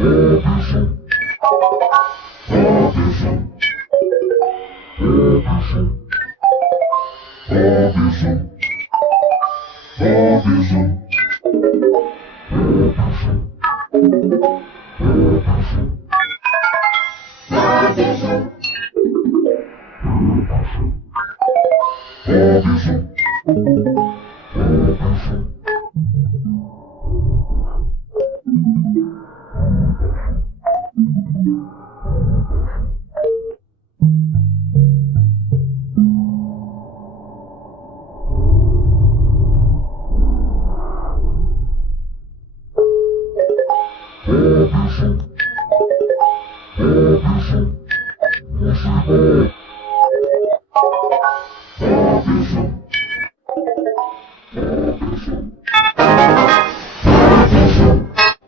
Robinson, Robinson, Robinson, Robinson, Robinson, Robinson, Robinson, Robinson, Robinson, Robinson. Robinson.